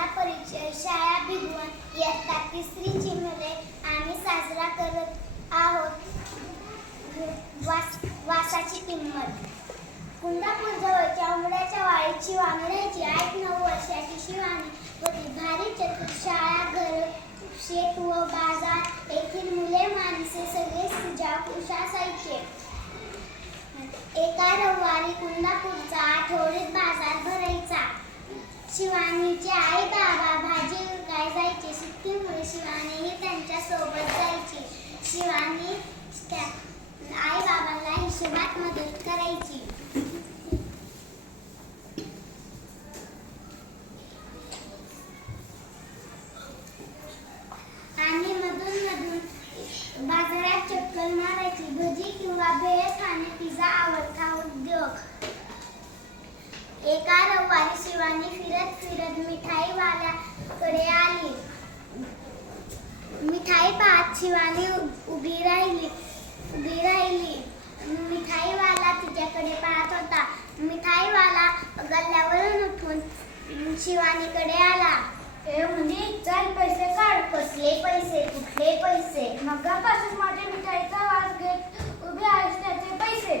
जिल्हा परिषद शाळा भिगवण इयत्ता तिसरीची मुले आम्ही साजरा करत आहोत वासाची किंमत. कुंदापूर जवळच्या उमऱ्याच्या वाडीत शिवानी राहायची. 8-9 वर्षाची शिवानी होती. भारी चतुर. शाळा, घर, शेत व बाजार येथील मुले माणसे सगळे सुजाण खुश असायचे. एका रविवारी कुंदापूरचा आठवडीत बाजार भरायचा. शिवानीचे आई बाबा भाजी विकायला जायचे. सुट्टीमुळे शिवानीही त्यांच्या सोबत जायची. शिवानी आई बाबांना हिशोबात मदत करायची. आणि मधून बाजारात चक्कर मारायची. भजी किंवा भेळ खाणे तिचा आवडता उद्योग. एका रविवारी शिवानी फिरत फिरत मिठाईवाल्याकडे आली. मिठाई पाहत शिवानी उभी राहिली. मिठाईवाला तिच्याकडे पाहत होता. मिठाईवाला गल्ल्यावरून उठून शिवानीकडे आला. ए मुली, चल पैसे काढ. कसले पैसे? कुठले पैसे? मगापासून माझ्या मिठाईचा वास घेत उभे आहेस, त्याचे पैसे.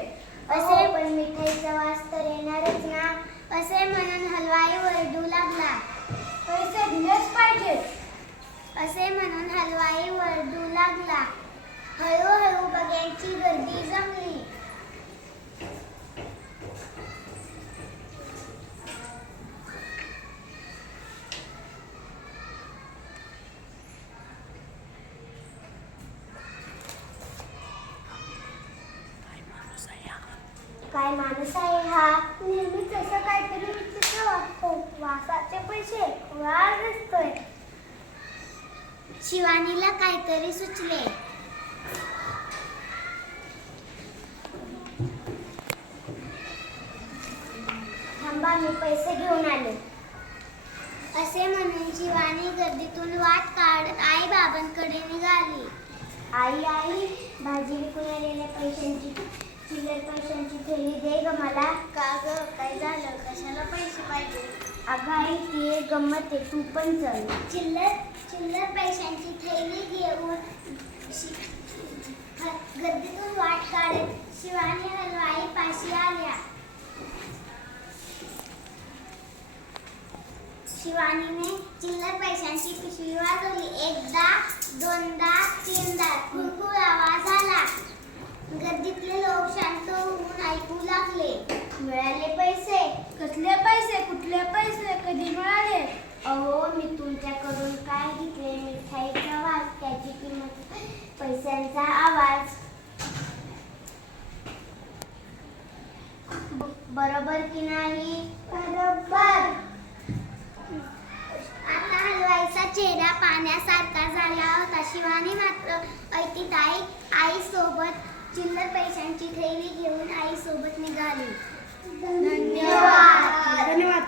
असे पण मिठाईचा वास तर येणारच ना. असे म्हणून हलवाई ओरडू लागला. पैसे दिलेच पाहिजे. असे म्हणून हलवाई ओरडू लागला. हळूहळू बघ्यांची गर्दी जमली. काय माणूस आहे हा? नेहमीच असं काहीतरी विचित्र वाटतो. वासाचे पैसे वास दिसतोय. शिवानीला काहीतरी सुचले. थांबा, मी पैसे घेऊन आले. असे म्हणून शिवानी गर्दीतून वाट काढत आई बाबांकडे निघाली. आई, भाजी विकून आलेल्या चिल्लर पैशांची थैली दे ग मला. का ग, काय झालं? कशाला पैसे पाहिजे? अगं आई, ती एक गंमत आहे, तू पण चल. चिल्लर पैशांची थैली घेऊन गर्दीतून वाट काढत शिवानी हलवाई पाशी आल्या. शिवानीने चिल्लर पैशांची पिशवी वाजवली. एकदा, दोनदा, तीनदा खुळखुळ आवाज आला. गर्दीतले लोक शांत होऊन ऐकू लागले. मिळाले पैसे? कसले पैसे? कुठले पैसे? कधी मिळाले? अहो, मी तुमच्याकडून काय घेतले? मिठाईचा वास, त्याची किंमत, पैशांचा आवाज. बरोबर की नाही? बरोबर. आता हलवाईचा चेहरा पाण्यासारखा झाला होता. शिवानी मात्र ऐतीत आई सोबत चिल्लर पैशांची थैली घेऊन आई सोबत निघाली. धन्यवाद.